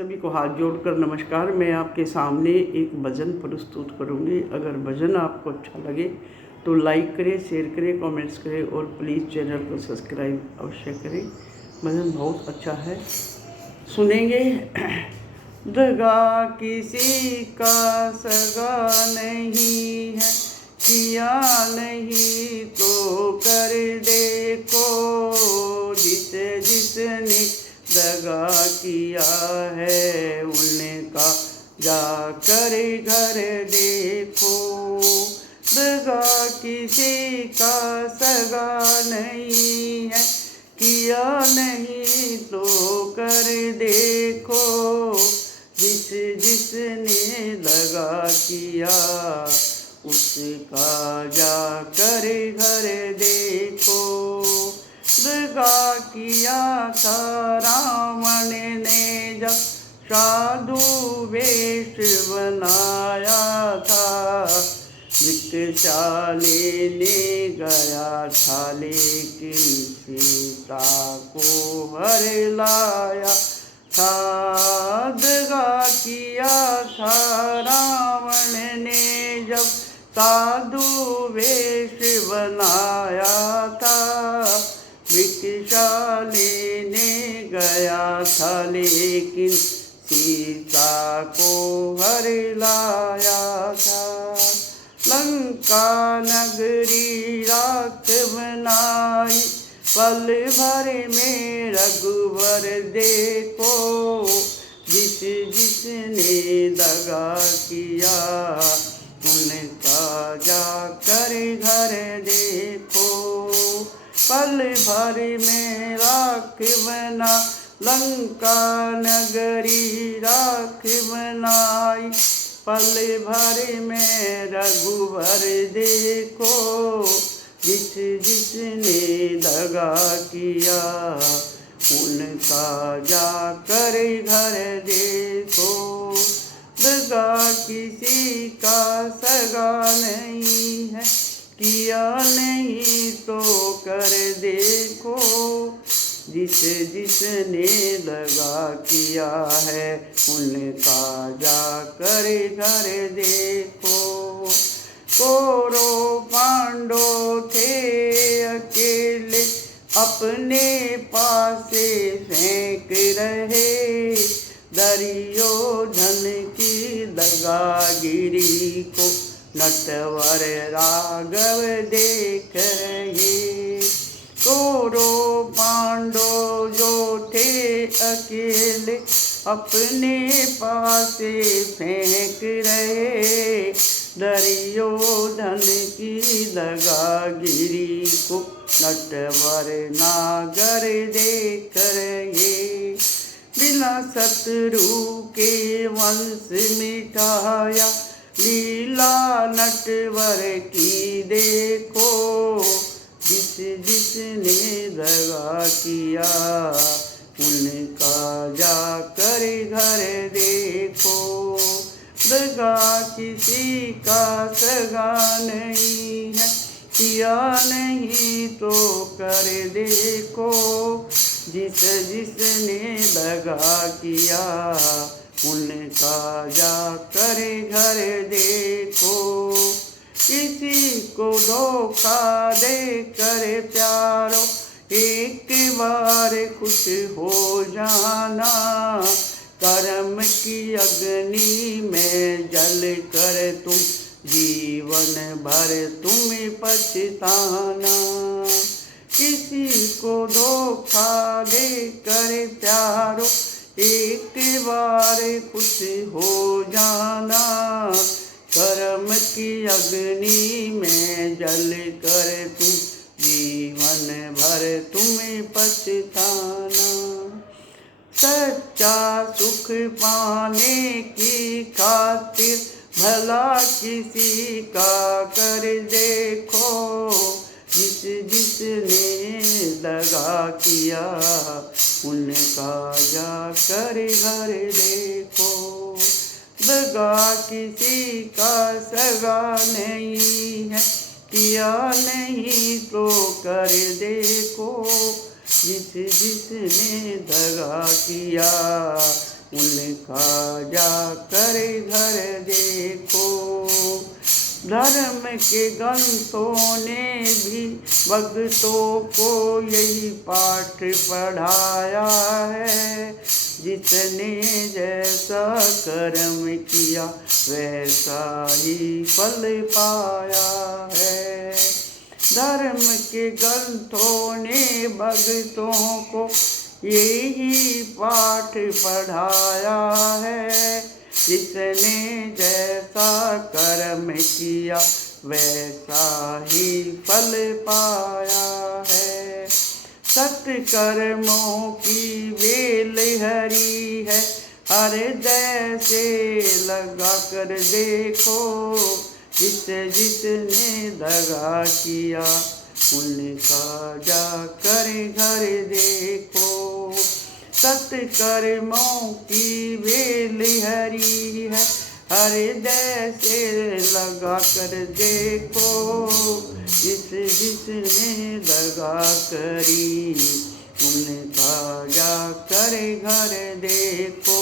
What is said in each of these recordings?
सभी को हाथ जोड़कर नमस्कार। मैं आपके सामने एक भजन प्रस्तुत करूंगी। अगर भजन आपको अच्छा लगे तो लाइक करें, शेयर करें, कमेंट्स करें और प्लीज़ चैनल को सब्सक्राइब अवश्य करें। भजन बहुत अच्छा है, सुनेंगे। दगा किसी का सगा नहीं है, किया नहीं तो कर देखो। जिसने दगा किया है उनका जाकर घर देखो। दगा किसी का सगा नहीं है, किया नहीं तो कर देखो। जिसने दगा किया उसका जाकर घर देखो। दगा किया था रावण ने जब साधु वेश बनाया था। भिक्षा लेने गया था लेकिन सीता को हर लाया था। दगा किया था रावण ने जब साधु वेश बनाया था। भिक्षा लेने गया था लेकिन सीता को हर लाया था। लंका नगरी राख बनाई, पल भर में रघुवर देखो। जिसने दगा किया उनका जाकर घर देखो। पल भर में राख बना लंका नगरी राख बनाई। पल भर में रघुवर देखो। जिसने दगा किया उनका जाकर घर देखो। दगा किसी का सगा नहीं है, किया नहीं तो कर देखो। जिसने दगा किया है उनका जाकर घर देखो। कौरव पांडव थे अकेले, अपने पासे फेंक रहे। दुर्योधन की दगागिरी को नटवर राघव देख रहे। कौरव पांडव जो थे अकेले, अपने पासे फेंक रहे। दुर्योधन की दगागिरी को नटवर नागर देख रहे। बिना शत्रु के वंश मिटाया, लीला नटवर की देखो। जिसने दगा किया उनका जाकर घर देखो। दगा किसी का सगा नहीं है, किया नहीं तो कर देखो। जिसने दगा किया उनका जाकर घर देखो। किसी को धोखा दे कर प्यारो, एक बार खुश हो जाना। कर्म की अग्नि में जल कर तुम जीवन भर तुम पछताना। किसी को धोखा दे कर प्यारो, एक बार खुश हो जाना। कर्म की अग्नि में जल कर तुम जीवन भर तुम्हें पछताना। सच्चा सुख पाने की खातिर भला किसी का कर देखो। जिसने दगा किया उनका जाकर घर देखो। दगा किसी का सगा नहीं है, किया नहीं तो कर देखो। जिसने दगा किया उनका जाकर घर देखो। धर्म के ग्रंथों ने भी भक्तों को यही पाठ पढ़ाया है, जिसने जैसा कर्म किया वैसा ही फल पाया है। धर्म के ग्रंथों ने भक्तों को यही पाठ पढ़ाया है, जिसने जैसा कर्म किया वैसा ही फल पाया है। सत्कर्मों की बेल हरी है, हृदय से लगा कर देखो। जिसने दगा किया उनका जाकर घर देखो। सत्कर्मों की बेल हरी है, हृदय से लगा कर देखो। जिसने दगा करी उनका जाकर घर देखो।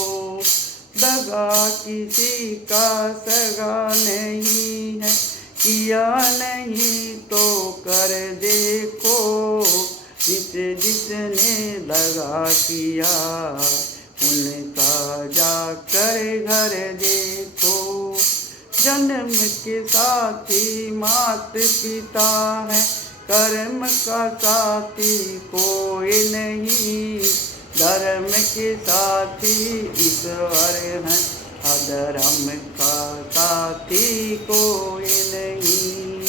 दगा किसी का सगा नहीं है, किया नहीं तो कर देखो। जिसने दगा किया उनका जाकर घर देखो। जन्म के साथी मात पिता है, कर्म का साथी कोई नहीं। धर्म के साथी ईश्वर है, अधर्म का साथी कोई नहीं।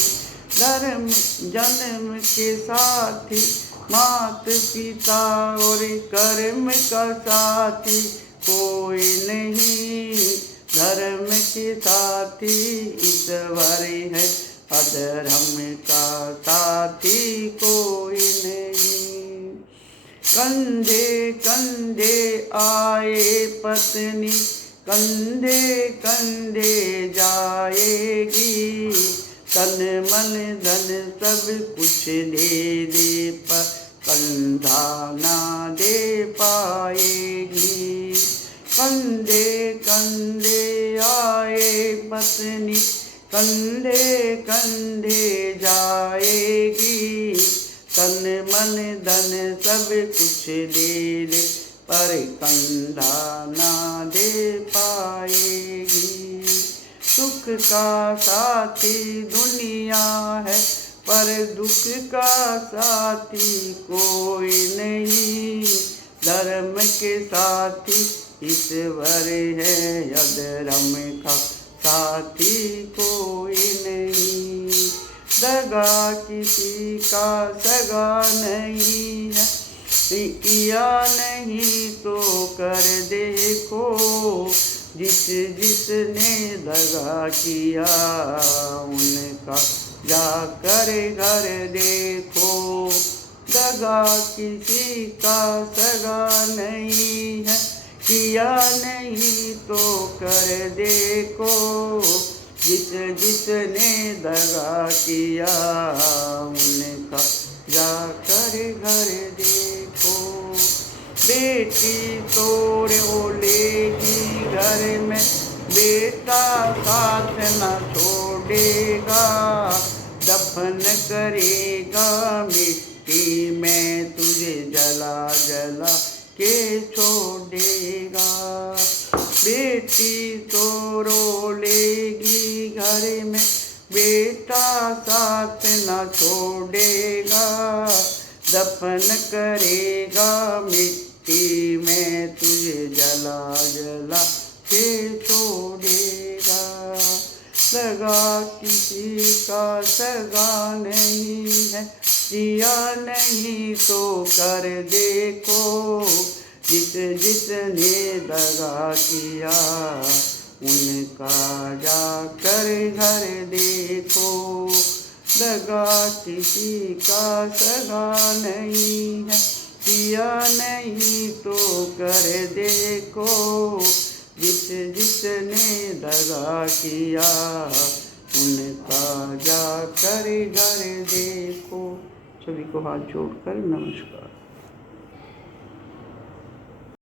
जन्म के साथी मात पिता और कर्म का साथी कोई नहीं। धर्म के साथी ईश्वर है, अधर्म का साथी कोई नहीं। कंधे कंधे आए पत्नी, कंधे कंधे जाएगी। तन मन धन सब कुछ दे दे पर कंधा ना दे पाएगी। कंधे कंधे आए पत्नी, कंधे कंधे जाएगी। तन मन धन सब कुछ दे दे पर कंधा ना दे पाएगी। सुख का साथी दुनिया है, पर दुख का साथी कोई नहीं। धर्म के साथी ईश्वर है, अधर्म का साथी कोई नहीं। दगा किसी का सगा नहीं है, किया नहीं तो कर देखो। जिसने दगा किया उनका जाकर घर देखो। दगा किसी का सगा नहीं है, किया नहीं तो कर देखो। जिसने दगा किया उनका जाकर घर देखो। बेटी तोड़ ओलेगी घर में, बेटा साथ न छोड़ेगा। दफन करेगा मिट्टी में, तुझे जला जला के छोड़ेगा। बेटी तो रोलेगी घर में, बेटा साथ न छोड़ेगा। दफन करेगा मिट्टी में, तुझे जला जला के छोड़ेगा। सगा किसी का सगा नहीं है, किया नहीं तो कर देखो। जिसने दगा किया उनका जाकर घर देखो। दगा किसी का सगा नहीं है, किया नहीं तो कर देखो। जिसने दगा किया उनका जाकर घर देखो। सभी को हाथ जोड़कर नमस्कार।